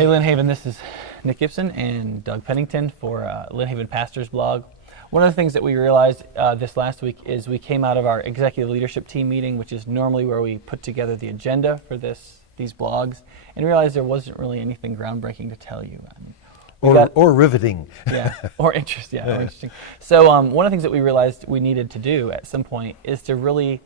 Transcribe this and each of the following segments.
Hey Lynn Haven, this is Nick Gibson and Doug Pennington for Lynn Haven Pastors blog. One of the things that we realized this last week is we came out of our executive leadership team meeting, which is normally where we put together the agenda for these blogs, and realized there wasn't really anything groundbreaking to tell you. Or riveting. Yeah, or interesting. Yeah, or interesting. So one of the things that we realized we needed to do at some point is to really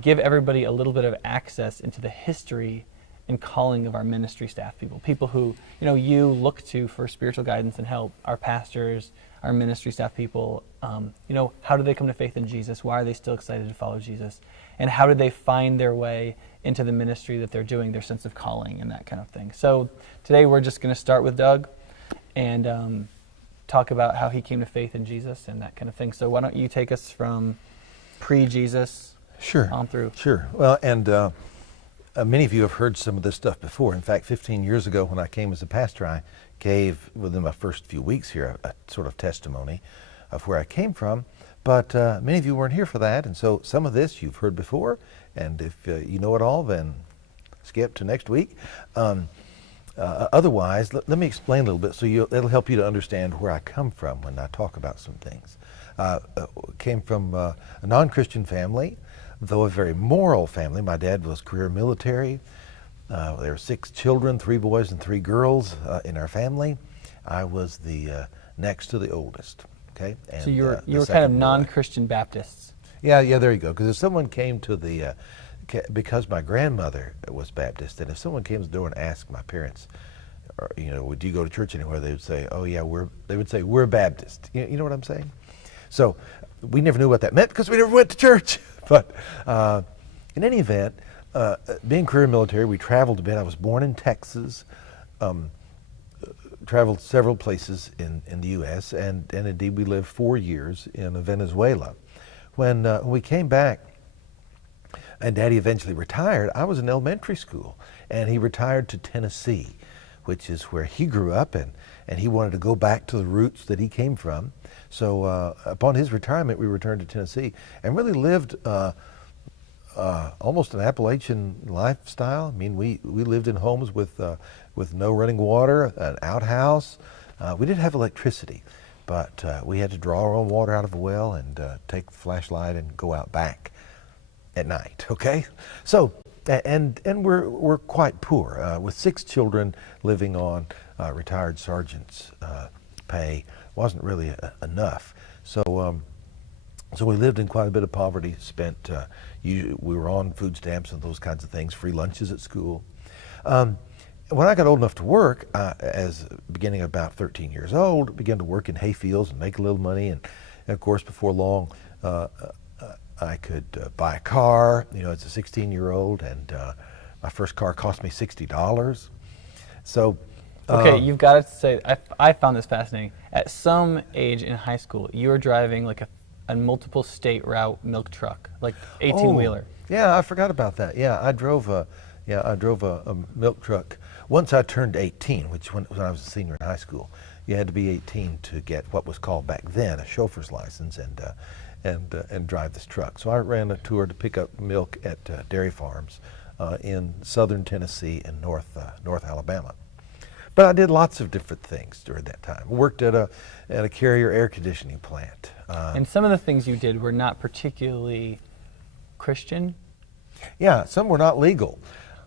give everybody a little bit of access into the history and calling of our ministry staff people who you look to for spiritual guidance and help, our pastors, our ministry staff people. How do they come to faith in Jesus? Why are they still excited to follow Jesus? And how did they find their way into the ministry that they're doing, their sense of calling and that kind of thing. So today we're just going to start with Doug and talk about how he came to faith in Jesus and that kind of thing. So why don't you take us from pre-Jesus on through? Sure. Well, and many of you have heard some of this stuff before. In fact, 15 years ago when I came as a pastor, I gave, within my first few weeks here, a sort of testimony of where I came from. But many of you weren't here for that, and so some of this you've heard before. And if you know it all, then skip to next week. Otherwise, let me explain a little bit so it'll help you to understand where I come from when I talk about some things. Came from a non-Christian family, though a very moral family. My dad was career military. There were 6 children, 3 boys and 3 girls in our family. I was the next to the oldest. Okay. And, so you were kind of non-Christian Baptists. Yeah, there you go. Because if someone came to because my grandmother was Baptist, and if someone came to the door and asked my parents, would you go to church anywhere? They would say, oh yeah, we're Baptist. You know what I'm saying? So we never knew what that meant because we never went to church. But in any event, being career military, we traveled a bit. I was born in Texas, traveled several places in the U.S., and indeed we lived 4 years in Venezuela. When we came back, and Daddy eventually retired, I was in elementary school, and he retired to Tennessee, which is where he grew up, and he wanted to go back to the roots that he came from. So upon his retirement, we returned to Tennessee and really lived almost an Appalachian lifestyle. I mean, we lived in homes with no running water, an outhouse. We didn't have electricity, but we had to draw our own water out of a well and take the flashlight and go out back at night. Okay, so and we're quite poor with 6 children living on retired sergeant's pay. Wasn't really enough. So we lived in quite a bit of poverty. We were on food stamps and those kinds of things. Free lunches at school. When I got old enough to work, beginning about 13 years old, began to work in hay fields and make a little money. And of course, before long, I could buy a car. As a 16-year-old, and my first car cost me $60. So. Okay, you've got to say, I found this fascinating. At some age in high school, you were driving like a multiple state route milk truck, like 18-wheeler. Yeah, I forgot about that. Yeah, I drove a milk truck. Once I turned 18, which when I was a senior in high school, you had to be 18 to get what was called back then a chauffeur's license and drive this truck. So I ran a tour to pick up milk at dairy farms in southern Tennessee and North Alabama. But I did lots of different things during that time. I worked at a Carrier air conditioning plant. And some of the things you did were not particularly Christian? Yeah, some were not legal.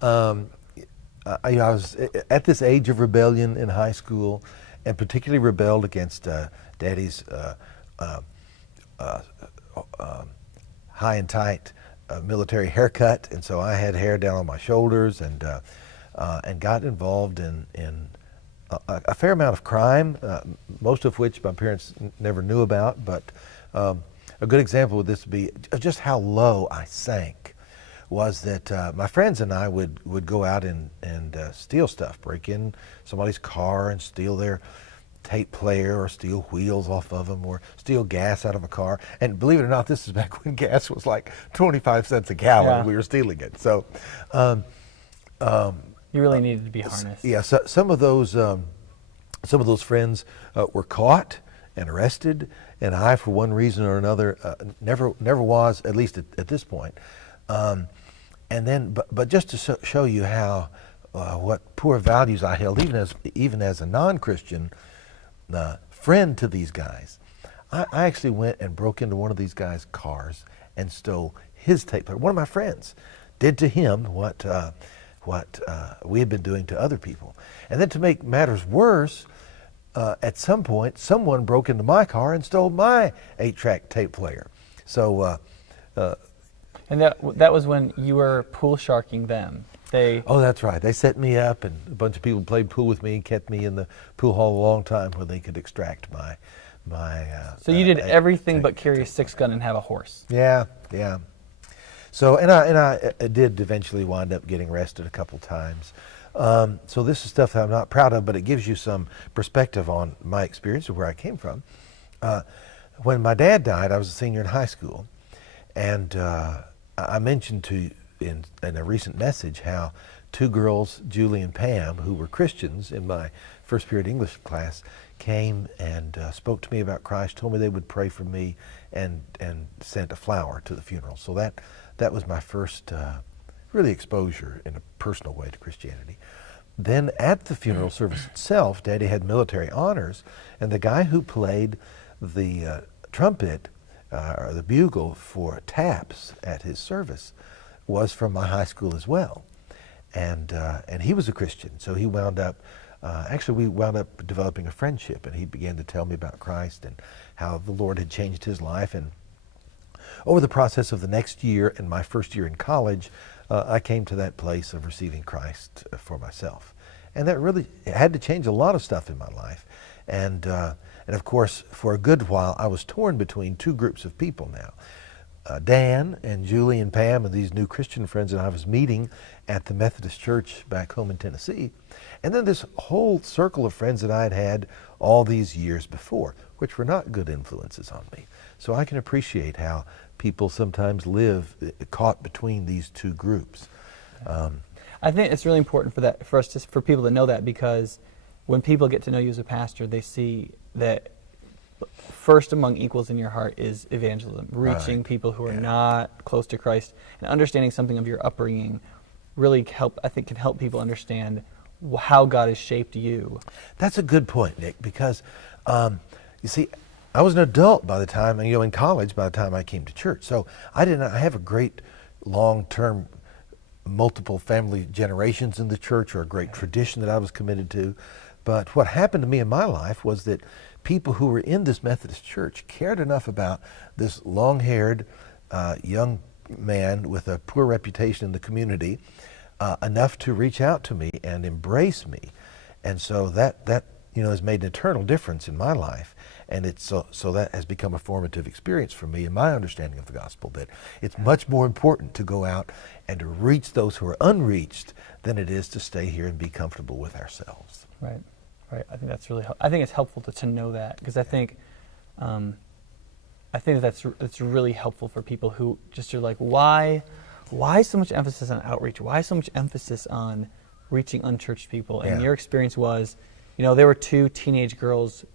I was at this age of rebellion in high school, and particularly rebelled against Daddy's high and tight military haircut, and so I had hair down on my shoulders, and got involved in a fair amount of crime, most of which my parents never knew about. But a good example of this would be just how low I sank. Was that my friends and I would go out and steal stuff, break in somebody's car and steal their tape player or steal wheels off of them or steal gas out of a car. And believe it or not, this is back when gas was like 25 cents a gallon. Yeah. We were stealing it. So you really needed to be harnessed. Yeah, so some of those friends were caught and arrested, and I, for one reason or another, never was, at least at this point. And then, but just to show you how what poor values I held, even as a non-Christian friend to these guys. I actually went and broke into one of these guys' cars and stole his tape player. One of my friends did to him what we had been doing to other people. And then to make matters worse, at some point, someone broke into my car and stole my 8-track tape player. So, and that was when you were pool sharking them. Oh, that's right. They set me up, and a bunch of people played pool with me and kept me in the pool hall a long time where they could extract my. So you did everything but carry a 6-gun and have a horse. Yeah, yeah. So and I did eventually wind up getting arrested a couple times. So this is stuff that I'm not proud of, but it gives you some perspective on my experience of where I came from. When my dad died, I was a senior in high school, and I mentioned in a recent message how 2 girls, Julie and Pam, who were Christians in my first period English class, came and spoke to me about Christ, told me they would pray for me, and sent a flower to the funeral. So that was my first really exposure in a personal way to Christianity. Then at the funeral service itself, Daddy had military honors, and the guy who played the trumpet or the bugle for taps at his service was from my high school as well, and he was a Christian. So he wound up. Actually, we wound up developing a friendship, and he began to tell me about Christ and how the Lord had changed his life. And over the process of the next year and my first year in college, I came to that place of receiving Christ for myself, and that really had to change a lot of stuff in my life. And of course, for a good while, I was torn between 2 groups of people now. Dan and Julie and Pam and these new Christian friends that I was meeting at the Methodist Church back home in Tennessee. And then this whole circle of friends that I had had all these years before, which were not good influences on me. So I can appreciate how people sometimes live caught between these 2 groups. I think it's really important for people to know that, because when people get to know you as a pastor, they see that first among equals in your heart is evangelism, reaching people who are not close to Christ, and understanding something of your upbringing really can help people understand how God has shaped you. That's a good point, Nick, because you see, I was an adult by the time, in college by the time I came to church. So I have a great long-term, multiple family generations in the church, or a great tradition that I was committed to. But what happened to me in my life was that people who were in this Methodist church cared enough about this long-haired young man with a poor reputation in the community enough to reach out to me and embrace me. And so that has made an eternal difference in my life. And it's so that has become a formative experience for me in my understanding of the gospel, that it's much more important to go out and to reach those who are unreached than it is to stay here and be comfortable with ourselves. Right. I think that's I think it's helpful to know that, because I think that's really helpful for people who just are like, why so much emphasis on outreach? Why so much emphasis on reaching unchurched people? And your experience was, there were 2 teenage girls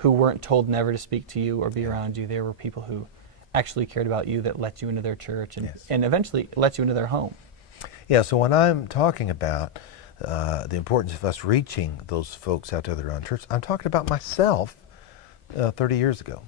who weren't told never to speak to you or be around you. There were people who actually cared about you, that let you into their church and eventually let you into their home. Yeah, so when I'm talking about the importance of us reaching those folks out there that are unchurched, I'm talking about myself 30 years ago.